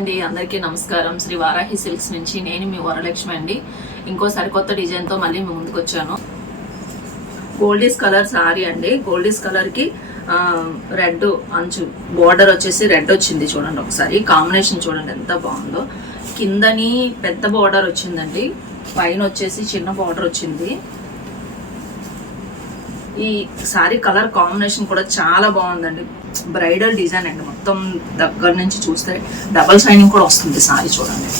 అండి, అందరికీ నమస్కారం. శ్రీ వారాహి సిల్క్స్ నుంచి నేను మీ వరలక్ష్మి అండి. ఇంకో సరికొత్త డిజైన్తో మళ్ళీ మీ ముందుకు వచ్చాను. గోల్డీస్ కలర్ సారీ అండి. గోల్డీస్ కలర్కి రెడ్ అంచు బోర్డర్ వచ్చేసి రెడ్ వచ్చింది. చూడండి ఒకసారి కాంబినేషన్ చూడండి ఎంత బాగుందో. కిందని పెద్ద బోర్డర్ వచ్చిందండి, పైన వచ్చేసి చిన్న బోర్డర్ వచ్చింది. ఈ సారీ కలర్ కాంబినేషన్ కూడా చాలా బాగుందండి. బ్రైడల్ డిజైన్ అండి, మొత్తం దగ్గర నుంచి చూస్తే డబల్ షైనింగ్ కూడా వస్తుంది. సారీ చూడండి,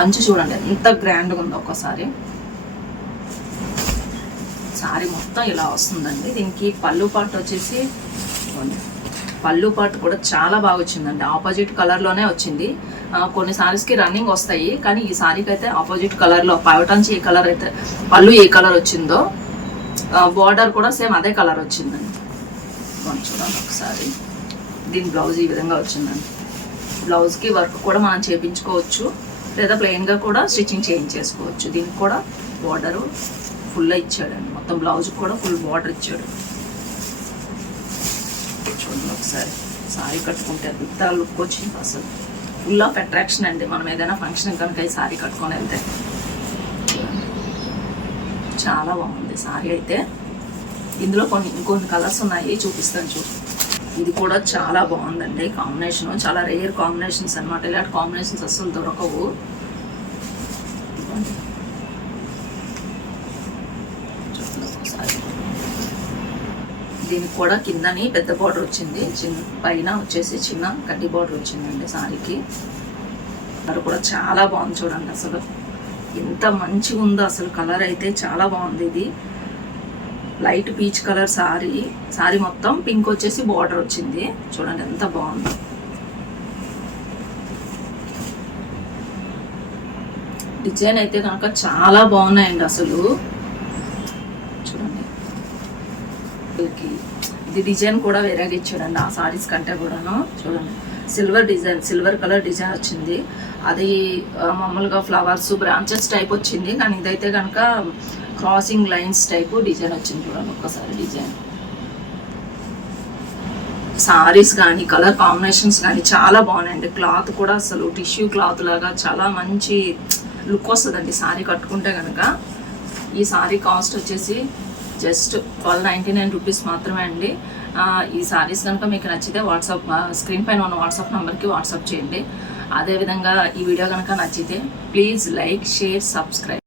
అంచు చూడండి ఎంత గ్రాండ్గా ఉందో. ఒక్కసారి సారీ మొత్తం ఇలా వస్తుందండి. దీనికి పళ్ళు పాటు వచ్చేసి పళ్ళు పాటు కూడా చాలా బాగా వచ్చిందండి. ఆపోజిట్ కలర్లోనే వచ్చింది. కొన్ని సారీస్కి రన్నింగ్ వస్తాయి, కానీ ఈ సారీకి అయితే ఆపోజిట్ కలర్లో పైవటాంచి ఏ కలర్ అయితే పళ్ళు ఏ కలర్ వచ్చిందో బార్డర్ కూడా సేమ్ అదే కలర్ వచ్చిందండి. చూడండి ఒకసారి. దీని బ్లౌజ్ ఈ విధంగా వచ్చిందండి. బ్లౌజ్కి వర్క్ కూడా మనం చేయించుకోవచ్చు, లేదా ప్లెయిన్గా కూడా స్టిచ్చింగ్ చేయించేసుకోవచ్చు. దీనికి కూడా బార్డరు ఫుల్ ఇచ్చాడండి, మొత్తం బ్లౌజ్ కూడా ఫుల్ బార్డర్ ఇచ్చాడు. చూడండి ఒకసారి. సారీ కట్టుకుంటే ఎంత లుక్ వచ్చింది, అసలు ఫుల్ ఆఫ్ అట్రాక్షన్ అండి. మనం ఏదైనా ఫంక్షన్ కనుక ఈ సారీ కట్టుకొని వెళ్తే చాలా బాగుంది సారీ అయితే. ఇందులో ఇంకొన్ని కలర్స్ ఉన్నాయి, చూపిస్తాను చూడు. ఇది కూడా చాలా బాగుందండి కాంబినేషన్. చాలా రేర్ కాంబినేషన్స్ అనమాట. ఇలాంటి కాంబినేషన్స్ అసలు దొరకవు. దీనికి కూడా కిందని పెద్ద బార్డర్ వచ్చింది, పైన వచ్చేసి చిన్న కడ్డీ బార్డర్ వచ్చిందండి సారీకి. కలర్ కూడా చాలా బాగుంది చూడండి, అసలు ఎంత మంచిగా ఉందో అసలు. కలర్ అయితే చాలా బాగుంది. ఇది light peach colour sorry. Sorry మొత్తం పింక్ వచ్చేసి బార్డర్ వచ్చింది. చూడండి ఎంత బాగుంది. డిజైన్ అయితే కనుక చాలా బాగున్నాయండి అసలు. చూడండి ఇది డిజైన్ కూడా వేరేగా ఇచ్చాడండి ఆ సారీస్ కంటే కూడాను. చూడండి silver design, silver colour design వచ్చింది. అది మామూలుగా ఫ్లవర్స్ బ్రాంచెస్ టైప్ వచ్చింది, కానీ ఇదైతే కనుక క్రాసింగ్ లైన్స్ టైపు డిజైన్ వచ్చింది. చూడండి ఒక్కసారి డిజైన్. సారీస్ కానీ కలర్ కాంబినేషన్స్ కానీ చాలా బాగున్నాయండి. క్లాత్ కూడా అసలు టిష్యూ క్లాత్ లాగా చాలా మంచి లుక్ వస్తుందండి సారీ కట్టుకుంటే కనుక. ఈ సారీ కాస్ట్ వచ్చేసి జస్ట్ 1299 రూపీస్ మాత్రమే అండి. ఈ సారీస్ కనుక మీకు నచ్చితే వాట్సాప్ స్క్రీన్ పైన ఉన్న వాట్సాప్ నెంబర్కి వాట్సాప్ చేయండి. అదేవిధంగా ఈ వీడియో కనుక నచ్చితే ప్లీజ్ లైక్, షేర్, సబ్స్క్రైబ్.